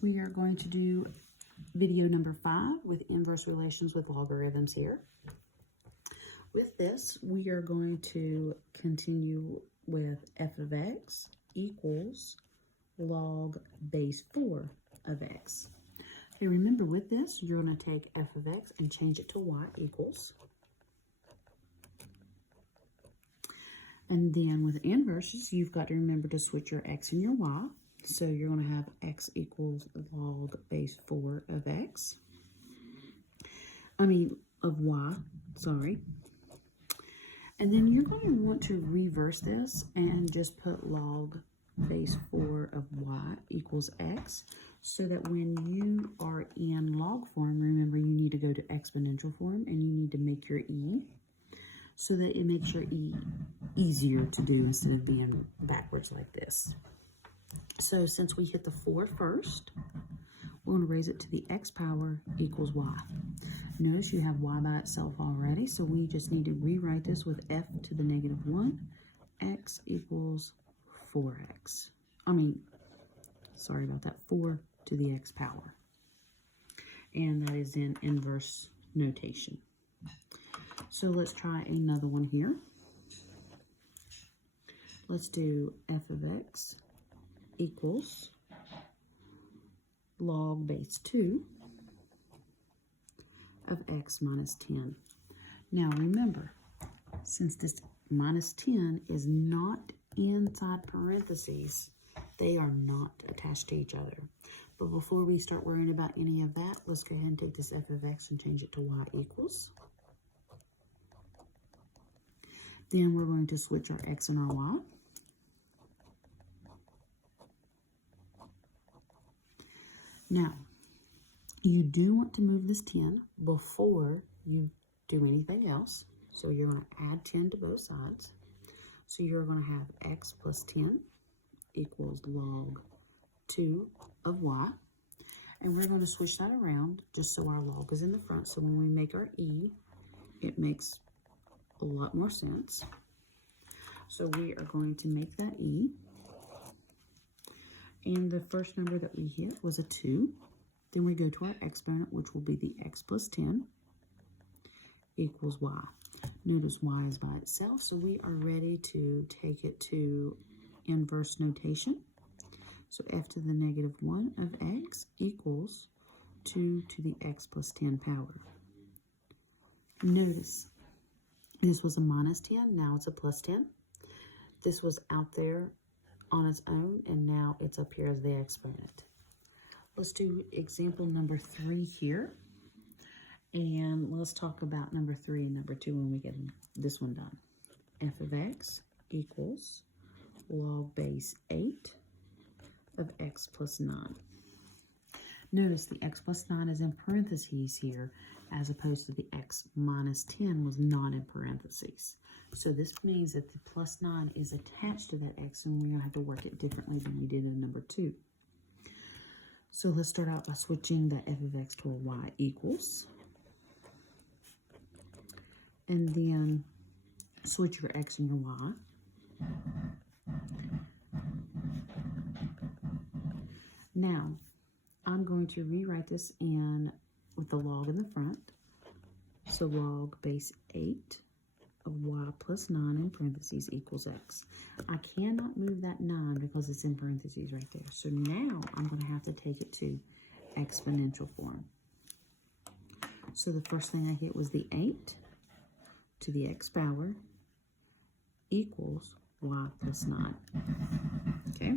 We are going to do video number 5 with inverse relations with logarithms here. With this, we are going to continue with f of x equals log base 4 of x. Okay, remember with this, you're going to take f of x and change it to y equals. And then with inverses, you've got to remember to switch your x and your y. So you're going to have x equals log base 4 of x. Of y, sorry. And then you're going to want to reverse this and just put log base 4 of y equals x, so that when you are in log form, remember you need to go to exponential form and you need to make your e, so that it makes your e easier to do instead of being backwards like this. So since we hit the 4 first, we're going to raise it to the x power equals y. Notice you have y by itself already, so we just need to rewrite this with f to the negative 1, x equals 4x. Sorry about that, 4 to the x power. And that is in inverse notation. So let's try another one here. Let's do f of x equals log base 2 of x minus 10. Now remember, since this minus 10 is not inside parentheses, they are not attached to each other. But before we start worrying about any of that, let's go ahead and take this f of x and change it to y equals. Then we're going to switch our x and our y. Now, you do want to move this 10 before you do anything else. So you're going to add 10 to both sides. So you're going to have x plus 10 equals log 2 of y. And we're going to switch that around just so our log is in the front. So when we make our e, it makes a lot more sense. So we are going to make that e. And the first number that we hit was a 2. Then we go to our exponent, which will be the x plus 10 equals y. Notice y is by itself, so we are ready to take it to inverse notation. So f to the negative 1 of x equals 2 to the x plus 10 power. Notice this was a minus 10, now it's a plus 10. This was out there on its own, and now it's up here as the exponent. Let's do example number 3 here. And let's talk about number 3 and number 2 when we get this one done. F of x equals log base 8 of x plus 9. Notice the x plus 9 is in parentheses here, as opposed to the x minus 10 was not in parentheses. So this means that the plus 9 is attached to that x, and we're going to have to work it differently than we did in number 2. So let's start out by switching the f of x to a y equals. And then switch your x and your y. Now, I'm going to rewrite this in with the log in the front. So log base 8 of y plus 9 in parentheses equals x. I cannot move that 9 because it's in parentheses right there. So now I'm going to have to take it to exponential form. So the first thing I hit was the 8 to the x power equals y plus 9. Okay?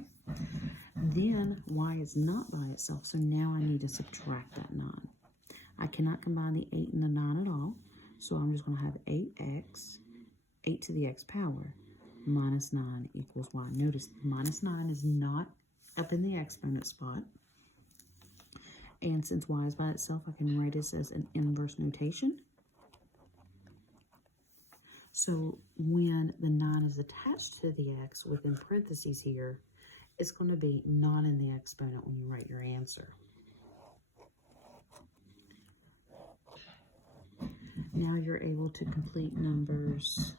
Then y is not by itself, so now I need to subtract that 9. I cannot combine the 8 and the 9 at all, so I'm just going to have 8x, 8 to the x power, minus 9 equals y. Notice minus 9 is not up in the exponent spot. And since y is by itself, I can write this as an inverse notation. So when the 9 is attached to the x within parentheses here, it's going to be not in the exponent when you write your answer. Now you're able to complete numbers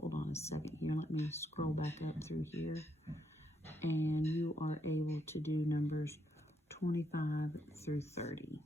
hold on. on a second here. Let me scroll back up through here. And you are able to do numbers 25 through 30.